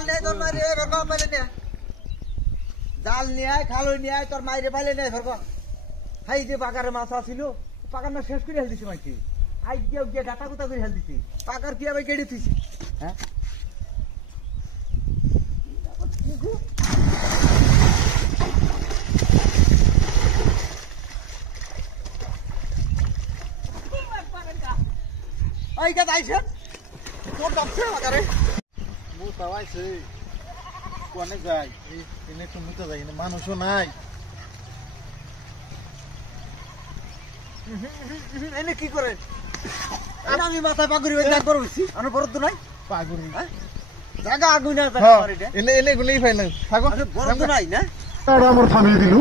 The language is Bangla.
জাল নিয়ে তোর মাইরে ফেরক পাইলে না জাল নিয়ে আয় খালো নিয়ে আয় তোর মাইরে পাইলে না ফেরক হাই যে পাকারে মাছ আছিল পাকার না শেষ করে হেল দিছি মাইছি আই গিয়ে গিয়ে ডাটা কুতা করে হেল দিছি পাকার কি আবার কেড়ে থুইছি হ্যাঁ ওই কে আইছেন কোন ডাকছে আমারে মু তাওয়াইছে কোনে যাই এনে তো মুতে যাই না মানুষও নাই এনে কি করেন আমি মাথা পাগুরি হয়ে যা করবছি আমি বরদ নাই পাগুরি জায়গা আগুন না পারে এটা এনে এনে গুলাই ফাইনাল থাকো বরদ নাই না আরে আমার থামিয়ে দিলু